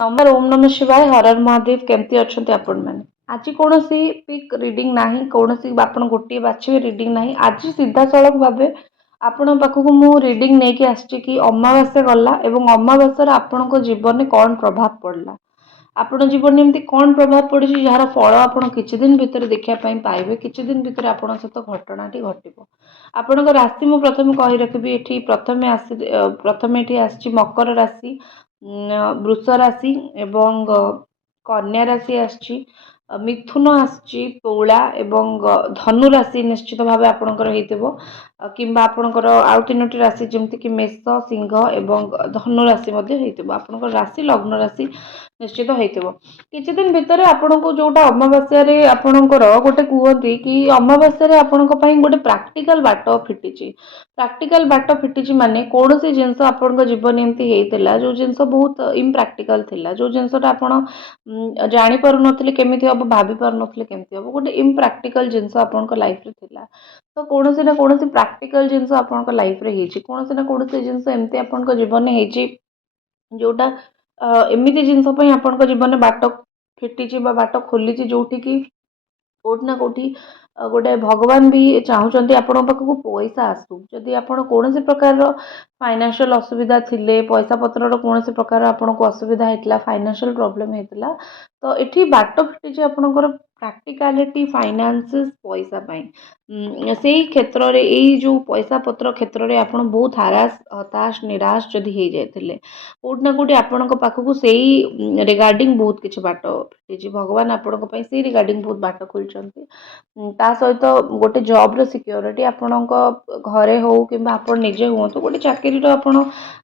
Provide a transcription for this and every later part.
नमस्कार ओम नमः शिवाय हरर महादेव केमती अच्छा आपण मैंने आज कौन पिक रिडिंग ना कौन आप गोटे बाछे रिडिंग ना आज सीधा सड़क भाव आपण पाखक मु रिडिंग नहीं आसी कि अमावास्या गला एवं अमावास्यार आपण जीवन में कौन प्रभाव पड़ला आपण जीवन में एमती कौन प्रभाव पड़ी जार फल आप किछि दिन भितर देखापी पाइबे किछि दिन भितर आपण सहित घटनाटी घटिव आपण राशि मु प्रथम कही रखी ये प्रथम ये आसी मकर राशि वृष राशि एवं कन्या राशि आसी मिथुन आसी तुला एवं धनु राशि निश्चित भाव आपणकर होइतिबो किंबा आपणकर आउ तीनोटी राशि जमती कि मेष सिंह एवं धनु राशि मध्ये होइतिबो आपणकर राशि लग्न राशि निश्चित होइतिबो किछि दिन भितर आपणको जोटा अमावास्या रे आपणकर गोटे कहते कि अमावास्या रे आपणको पई गोटे प्रैक्टिकल बाट फिटिची प्रैक्टिकल बाट फिटिची माने कोनोसी जिंस आपणको जीवन एमती हेइतिला जो जिंस बहुत इम्प्रैक्टिकल थिला जो जिंसटा आपण जानि पारु नथिले केमिति अब भाभी पारु नथिले केमिति अब गोटे इम्प्रैक्टिकल जिंस आपणको लाइफ रे थिला तो कोनोसी ना कोनोसी प्रैक्टिकल जिंस आपणको लाइफ रे हेइची कोनोसी ना कोनोसी जिंस एमती आपणको जीवन में हेइची जोटा एमिति जिंस पई आपणको जीवन में बाट फिटिची बा बाट खोलिची जोठी की कोठी ना कोठी गोटे भगवान भी चाहूँगी आपण पाखक पैसा आसू जदि आपण कौन प्रकार फाइनेंशियल असुविधा थिले पैसा पतर कौन प्रकार आपन को असुविधा होता फाइनेंशियल प्रॉब्लम होता तो ये बाट फिटी आपणकर प्रैक्टिकालिटी फाइनेंसेस पैसा पाई से क्षेत्र में यही जो पैसा पत्र क्षेत्र में आप बहुत हारास हताश निराश जदि हो जाते कौटि ना कौटि आपण पाखक से रिगार्डिंग बहुत किसी बाट फिटी भगवान आपण से रिगार्डिंग बहुत बाट खोलते ता सहित गोटे जॉब सिक्योरिटी आपण घरे हो कि आप निजे हूँ गोटे चाकरी आपण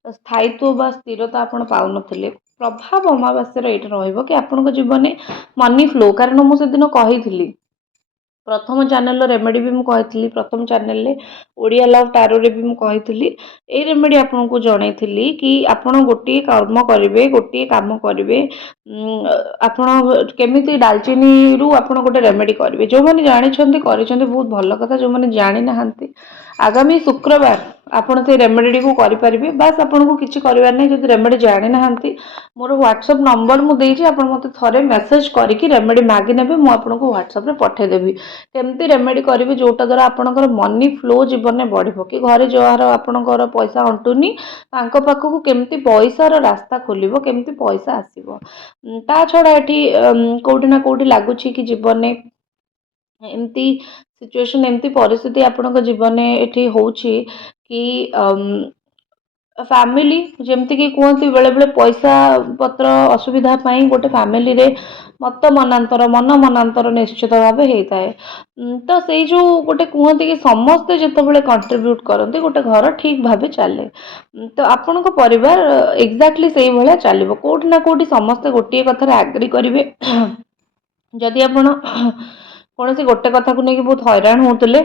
स्थायित्व बा स्थिरता आपण पाऊन प्रभाव अमावास्या ये कि आपण जीवन में मनी फ्लो कारण मुझे दिन कही प्रथम चैनल रेमेडी भी मुझे प्रथम चैनल ओडिया लव टारो रे भी मुझे ये रेमेडी आपन को जन कि आपड़ गोटे कर्म करेंगे गोटे काम करेंगे आपड़ केमी डालचीनी रु आपड़ गोटे रेमेडी करेंगे जो मैंने जानी बहुत भल कथा जो मैंने जानी ना आगामी शुक्रवार आपड़ से रेमेडी को करेंगे बास आपन को किसी करार नहीं जब रेमेडी जानी ना मोर व्हाट्सएप नंबर मुझे आप मत थे मेसेज करके रेमेडी मागी ने मुझे व्हाट्सएप पठेदेवी केमती रेमेडी करेंगे जोटा द्वारा आपंकर मनी फ्लो जीवन में बढ़ कि घरे जार आपंकर पैसा अंटुनी पाखक केमती पैसार रास्ता खोल केमती पैसा आसो ता छड़ा ये कौटि ना कौटि लगुच कि जीवन में एमती सिचुएशन एमती परिस्थिति आपण जीवन में ये हूँ कि फैमिली जमती कि कहते बेले बेले पैसा पत्र असुविधा गोटे फैमिली रे मत मनांतर मन मनांतर निश्चित भाव होता है तो से जो गोटे कहते कि समस्ते जिते कंट्रीब्यूट करते गोटे घर ठीक भाव चले तो आपण परिवार एक्जाक्टली से भाया चलो कौटि ना कौटि समस्ते गोटे कथार एग्री करेंगे जदि आपण कौन गोटे कथा को लेकिन बहुत हैरान होते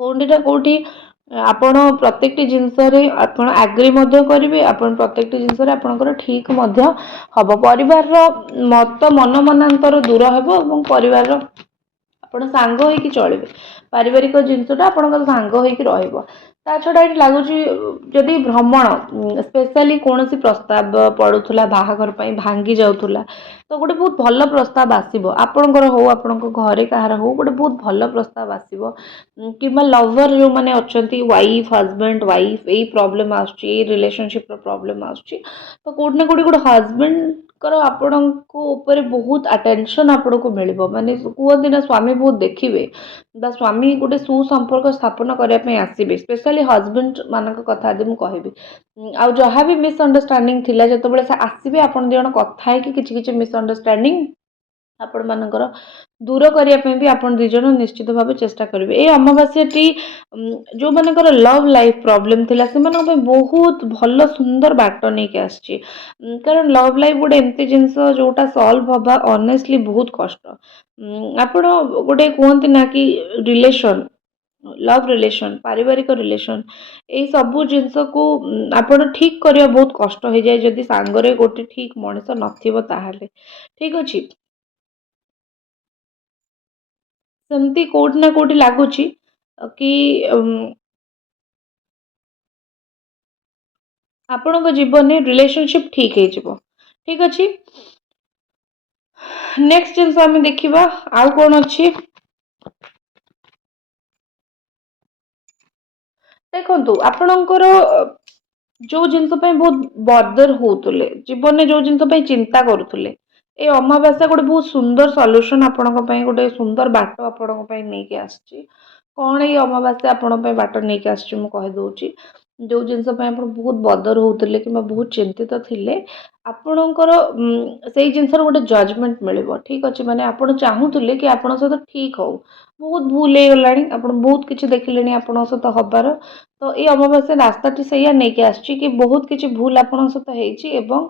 कौटी ना कौटी आपण प्रत्येक जिनस आपण एग्री करेंगे आपण प्रत्येक जिनस आपणकर ठीक हम परिवार मत मन मनांतर दूर हे परिवार आपण सांग होइकी चलिबे पारिवारिक जिनसटा आपण सांग होइकी रहइबो ता छड़ा ये लगुच जदि भ्रमण स्पेशली कौन प्रस्ताव पड़ूला बाहाघर भांगी जाऊला तो गोटे बहुत भल प्रस्ताव आसो आपणकर हो आपण घरे कहार हो गोटे बहुत भल प्रस्ताव आसो कि लवर जो मैंने अच्छा वाइफ हजबैंड वाइफ यही प्रॉब्लम आसुची रिलेशनशिप प्रॉब्लम आसुची तो कौटि ना कौटि गोटे हजबैंड आपण को बहुत अटेंशन आपन को मिल माने कहते ना स्वामी बहुत देखिए स्वामी गोटे सुसंपर्क स्थापन करने आसवे स्पेशली हजबैंड मान कथा यदि मुझे आ जहाँ भी मिसअंडरस्टैंडिंग थिला जो आसवे आप दिज कथा है कि मिसअंडरस्टैंडिंग आपण मानकर दूर करने भी आप दिज निश्चित भाव चेष्टा करेंगे ये अमावास्याटी जो मानकर लव लाइफ प्रॉब्लम थिला से बहुत भल सुंदर बाट नहीं आसी कारण लव लाइफ गोटे एमती जिनस जोटा सॉल्व हवा ऑनेस्टली बहुत कष्ट आपण गोटे कहते ना कि रिलेशन लव रिलेशन पारिवारिक रिलेशन ये सब जिनस को आपण ठीक करवा बहुत कष्ट हो जाए जदि सांगरे गोटे ठीक मनीष नथिबो ताहाले ठीक अच्छे सेमती कौटि ना कौटि लगुच कि आपण जीवन में रिलेशनशिप ठीक हो ठीक अच्छे। नेक्स्ट जिनस आम देखा आउ कौन अच्छी देखु आपणकर जो जिनस बहुत बर्डर होते जीवन में जो जिनस चिंता करुले ये अमावास्या गोटे बहुत सुंदर सल्यूशन आपण गोटे सुंदर बाट आपण नहीं आसी कौन ये अमावास्या आपण बाट नहीं आसी मुझे जो जिनस बहुत बदर होते कि बहुत चिंतित थे आपणकर से जिनस गोटे जजमेंट मिल ठीक अच्छे माने आपण चाहूले कि आपण सहित ठीक हो बहुत भूल हो गला आप बहुत किसी देखिले आपण सहित हबार तो ये अमावास्या रास्ताटी से नहीं आसी कि बहुत किसी भूल आपण सहित हो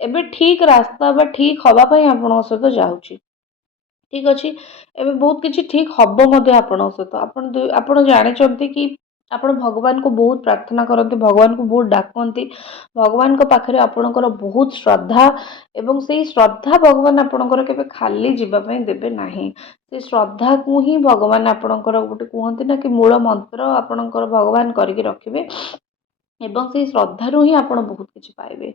एबे ठीक रास्ता बा ठीक हवापाई आपण सहित जाऊँगी ठीक अच्छे एबे बहुत किसी ठीक हम आपण सहित आपण जानते कि आपण भगवान को बहुत प्रार्थना करते भगवान को बहुत डाकती भगवान को पाखरे आपणकर बहुत श्रद्धा एवं से श्रद्धा भगवान आपणकर केबे खाली जीवाई देवे नाही से श्रद्धा को ही भगवान आपणकर गोटे कहते ना कि मूल मंत्र आपणकर भगवान करके रखिए एवं से श्रद्धारू ही आप बहुत किसी पाइबे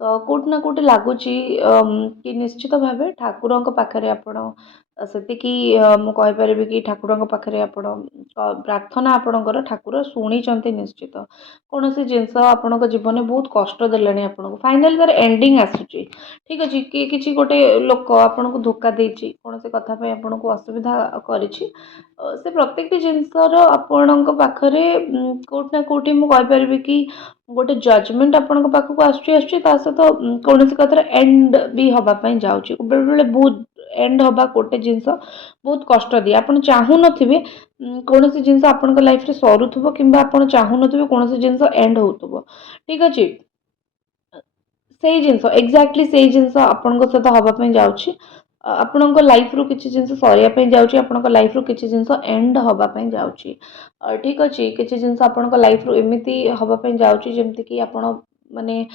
तो कोटि ना कोटि लगुच कि निश्चित भाव ठाकुर पाखे आपण से मुझे कि ठाकुर पाखे आप प्रार्थना आपणकर ठाकुर शुणी निश्चित कौन सी जिनस आपण जीवन में बहुत कष्ट देले आपको फाइनाली तार एंडिंग आसूची ठीक अच्छे किए कि गोटे लोक आपन को धोखा देती कौन से कथापी आपन को असुविधा करी से प्रत्येक जिनसर आपण पाखरे कोटि ना कोटि मुझे कि गोटे जजमेंट आपण पाखक आसुची सहित कौन कथार एंड भी हवापाई जाऊँगी बेले बेले बहुत एंड हवा गोटे जिनस बहुत कष्ट दिए आप चाहू नो कौन सी जिनस आपण लाइफ रे सरुथबो किंबा आपण चाहू नो कौन सी जिनस एंड होतबो ठीक अच्छे से जिनस एक्जाक्टली से जिनस आपण सहित हवापाई जाऊँगी आपणक लाइफ रु किसी जिनस सरिया जाऊँगी आपणक लाइफ रु किसी जिनस एंड हवापाई जाऊँगी ठीक अच्छे किसी जिनस आपणक लाइफ रु एमती हवापाई जाऊँगी जमती कि आपण माने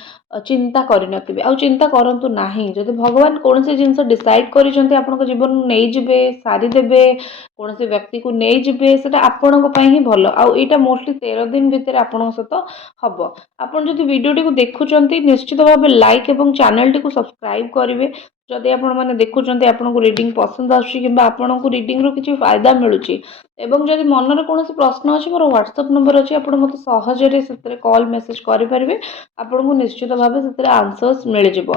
चिंता करनथिबे आ चिंता करंतु नाही जदि भगवान कौन सी जिनस डिसाइड करिसेंती आपणक जीवन नहीं जिबे सारी देबे कौन से व्यक्ति को नहीं जिबे सेटा आपणक पई ही भलो आ एटा मोस्टली 13 दिन भितर आपणक सहित हबो आपण जदि वीडियो टी को देखुचंती निश्चित भाव लाइक एवं चैनल टी को सब्सक्राइब करिवे जदि आपण माने देखुचंती आपनको रीडिंग पसंद आछी किबा आपनको रीडिंग रो किछि फायदा मिलुची एवं जदि मन रे कोनोसी प्रश्न अछि मोर व्हाट्सएप नंबर अछि आपण मते सहजरे सेतरे कॉल मेसेज करि परिबे आपनको निश्चित भाव सेतरे आंसर्स मिल जिवो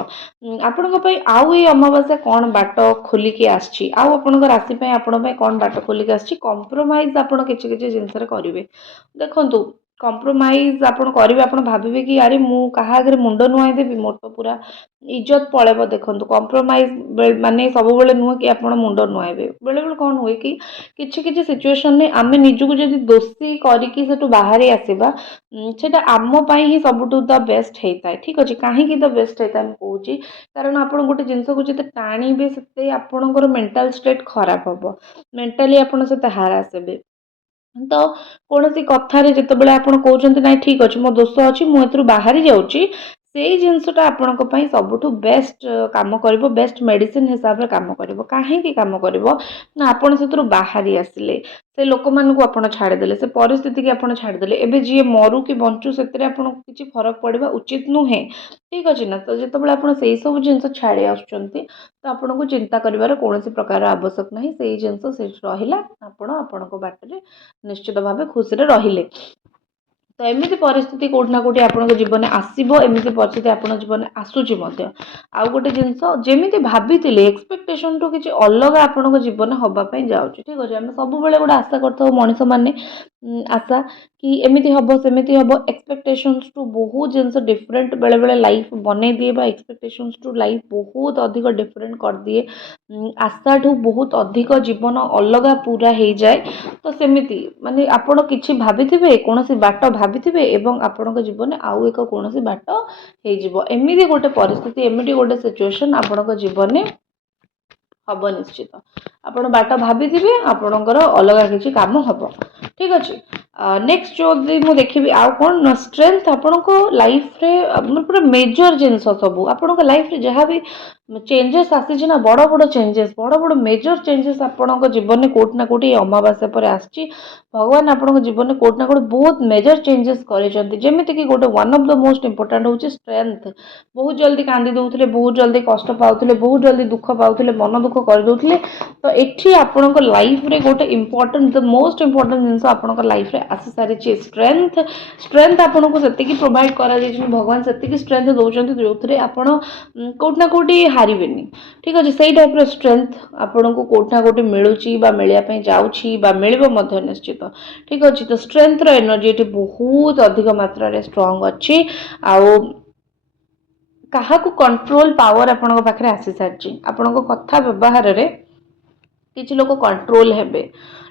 आपनको पई आउ ए अमावास्या कोन बाट खोली के आछि आउ आपनको राशि पई आपण पई कोन बाट खोली के आछि कॉम्प्रोमाइज आपण किछि किछि जिंस रे करिवे देखंतु कॉम्प्रोमाइज आपण करिवे आपण भाबिबे कि यार मु कहा आगे मुंड नुआई देबी मोर तो पूरा इज्जत पळेबो देखंतु कॉम्प्रोमाइज माने सब बेले नुह कि आपण मुंड नुआइबे बेले बेले कोन होय कि किछि किछि सिचुएशन ने आमे निजु को जदि दोषी करिकि सेटु बाहरी आसीबा सेटा आम पई ही सबटु द बेस्ट हेता ठीक अछि काहे कि द बेस्ट हेता हम कहूची कारण आपण गोटे जिंस को जते टाणीबे सेते आपणकर मेंटल स्टेट खराब हबो मेंटली आपण सेते हारास हेबे तो कौन सी कथार जिते आप कहते ना ठीक अच्छे मो दोष अच्छी मुझे बाहरी जाऊँगी से जिनसटा आपण सबुठ बेस्ट काम कर बेस्ट मेडिसिन हिसाब से काम कर कहीं काम कर ना आपण से बाहरी आसिले से लोक मानक आप छाड़देले से परिस्थिति की आप छाड़देले एबे जी मरु कि बंचु से किसी फरक पड़ा उचित नुहे ठीक अच्छे ना तो जिते आप सब जिन छाड़ी आसुँच तो आपन को चिंता करिवार कौन प्रकार आवश्यक नहीं से जिनस रहा आपण बाटर निश्चित भाव खुशी रहिले तो एमती परिस्थिति कोट ना कोटी आपन जीवन में आसो एमती परिस्थिति आप जीवन में आसूची आउ गोटे जिनस जमी भाभी एक्सपेक्टेशन टू किसी अलग आपण जीवन हाँपाई जाऊँगी ठीक अच्छे आम सब गोटे आशा करता मनीष मैंने आशा कि एमती हम सेमती हम एक्सपेक्टेशंस टू बहुत जिनस डिफरेंट बेले बेले लाइफ बनै दिए एक्सपेक्टेशंस टू लाइफ बहुत अधिक डिफरेंट कर दिए आशा ठू बहुत अधिक जीवन अलग पूरा हो जाए तो सेमती माने आपण किछि भाबिथिबे कोनोसी बाट भाबिथिबे एवं आपण जीवन में आउ एक कोनोसी बाट हो एमती गोटे परिस्थिति एमती गोटे सिचुएशन आपण जीवन में हम निश्चित आपण बाट भाभी आपणकर अलग किसी काम हम ठीक अच्छे नेक्स्ट जो मुझे देखी आउ कौन ना स्ट्रेंथ आपण को लाइफ रे पूरा मेजर जिनस सब आपण को लाइफ रे जहाँ भी चेंजेस आसी ना बड़ बड़ चेंजेस बड़ बड़ मेजर चेंजेस आपण जीवन में कोट ना कोटी अमावास्या पर आसी भगवान आपण जीवन में कोट ना कोट बहुत मेजर चेंजेस करमी कि गोटे one of the most important हूँ स्ट्रेंथ बहुत जल्दी कांदी दौले बहुत जल्दी कष्ट पाते बहुत जल्दी दुख पाते मन दुख करदे तो ये आपण लाइफ रे गोटे इंपोर्टेंट द मोस्ट इंपोर्टेंट जिनस आपण लाइफ रे आसी सारी स्ट्रेंथ स्ट्रेंथ आपन को से प्रोवाइड करा भगवान से स्ट्रेंथ दौरान जो थे आपण कोट ना कोटी हारेनि ठीक अच्छे से टाइप स्ट्रेंथ आपन को कोट ना कोटी मिलूची मिलवाई जाऊँगी मिल निश्चित ठीक अच्छे तो स्ट्रेंथ रो एनर्जी ये बहुत अधिक मात्रा स्ट्रांग अच्छी आउ क्या कंट्रोल पावर आपण पाखे आसी सारी आपण कथा व्यवहार रे किसी लोग कंट्रोल हेबे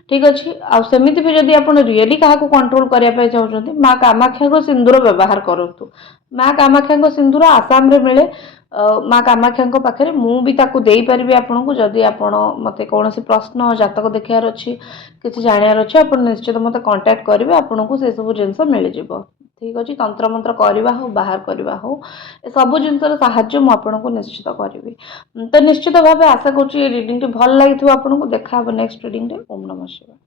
ठीक अच्छे आमती भी जब आप रियली क्या कंट्रोल करने चाहते माँ कामाख्या को सिंदूर व्यवहार करूँ माँ कामाख्या सिंदूर आसाम रे मिले माँ कामाख्या पाखे मुझे दे पारि आपन को जदि आप मत कौन प्रश्न जातक देखार अच्छी किसी जानवर अच्छे आप निश्चित मत कांटेक्ट करेंगे आपन को से सब जिनस मिल जाव ठीक अच्छे तंत्र मंत्र करवा हो बाहर करवा हो सब जिनसर साहाय्य मुझे को निश्चित करी तो निश्चित भाव आशा करूँ रीडिंग भल लगी आपको देखा नेक्स्ट रीडिंग ओम नमः शिवाय।